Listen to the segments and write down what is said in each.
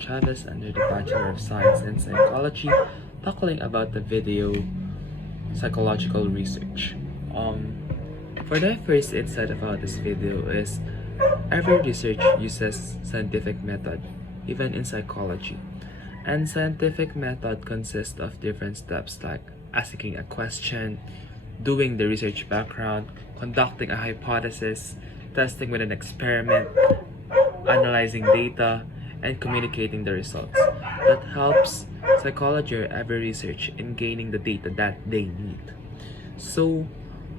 Chavez under the Bachelor of Science in Psychology, talking about the video psychological research. For the first insight about this video is every research uses scientific method, even in psychology. And scientific method consists of different steps like asking a question, doing the research background, conducting a hypothesis, testing with an experiment, analyzing data, and communicating the results. That helps psychology or every research in gaining the data that they need. So,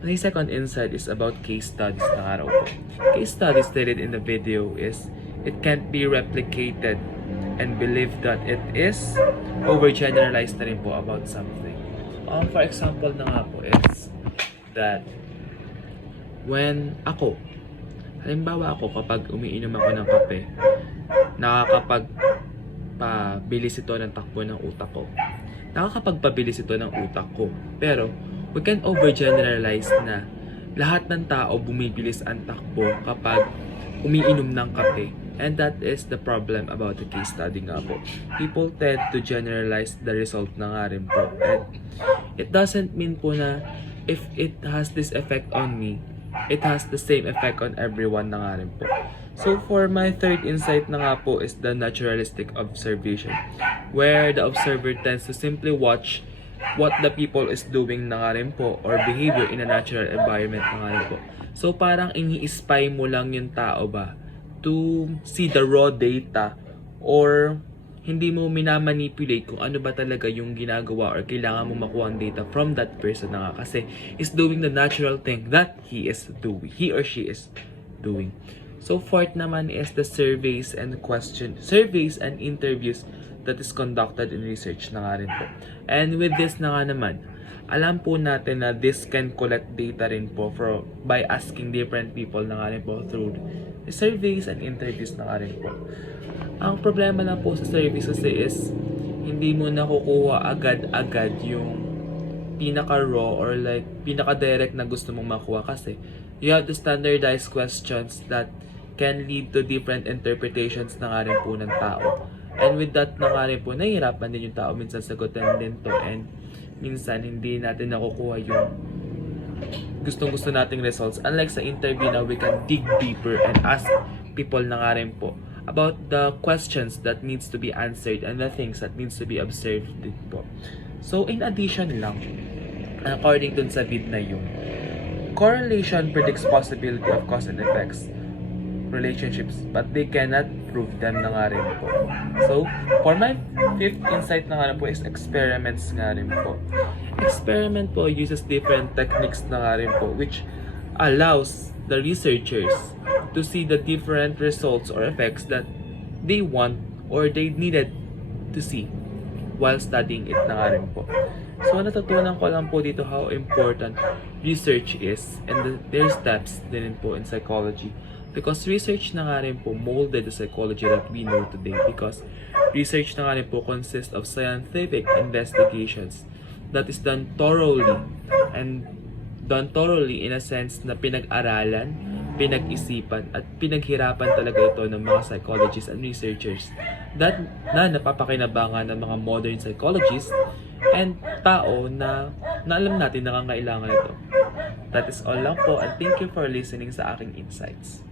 the second insight is about case studies na araw po. Case studies stated in the video is it can't be replicated and believe that it is overgeneralized na rin po about something. For example na nga po is that when halimbawa ako kapag umiinom ako ng kape, nakakapagpabilis ito ng takbo ng utak ko. Nakakapagpabilis ito ng utak ko. Pero, we can overgeneralize na lahat ng tao bumibilis ang takbo kapag umiinom ng kape. And that is the problem about the case study nga po. People tend to generalize the result na nga rin po. And it doesn't mean po na if it has this effect on me, it has the same effect on everyone na nga rin po. So for my third insight na nga po is the naturalistic observation, where the observer tends to simply watch what the people is doing na nga rin po or behavior in a natural environment na nga rin po. So parang ini-spy mo lang yung tao ba to see the raw data or hindi mo minamanipulate kung ano ba talaga yung ginagawa or kailangan mo makuha ang data from that person na nga kasi is doing the natural thing that he or she is doing. So fourth naman is the surveys and interviews that is conducted in research na nga rin po. And with this na nga naman, alam po natin na this can collect data rin po by asking different people na nga rin po through the surveys and interviews na nga rin po. Ang problema lang po sa surveys kasi is hindi mo nakukuha agad-agad yung pinaka-raw or like pinaka-direct na gusto mong makuha kasi you have to standardize questions that can lead to different interpretations na nga rin po ng tao. And with that na nga rin po, nahihirapan din yung tao minsan sagutin din to and minsan hindi natin nakukuha yung gustong-gusto nating results. Unlike sa interview na we can dig deeper and ask people na nga rin po about the questions that needs to be answered and the things that needs to be observed din po. So in addition lang, according dun sa vid na yun, correlation predicts possibility of cause and effects relationships, but they cannot prove them na nga rin po. So, for my fifth insight na nga rin po is experiments nga rin po. Experiment po uses different techniques na nga rin po which allows the researchers to see the different results or effects that they want or they needed to see while studying it na nga rin po. So, natutunan ko lang po dito how important research is and their steps din po in psychology. Because research na nga rin po molded the psychology that we know today. Because research na nga rin po consists of scientific investigations that is done thoroughly in a sense na pinag-aralan, pinag-isipan, at pinaghirapan talaga ito ng mga psychologists and researchers na napapakinabangan ng mga modern psychologists and tao na alam natin na nangangailangan ito. That is all lang po and thank you for listening sa aking insights.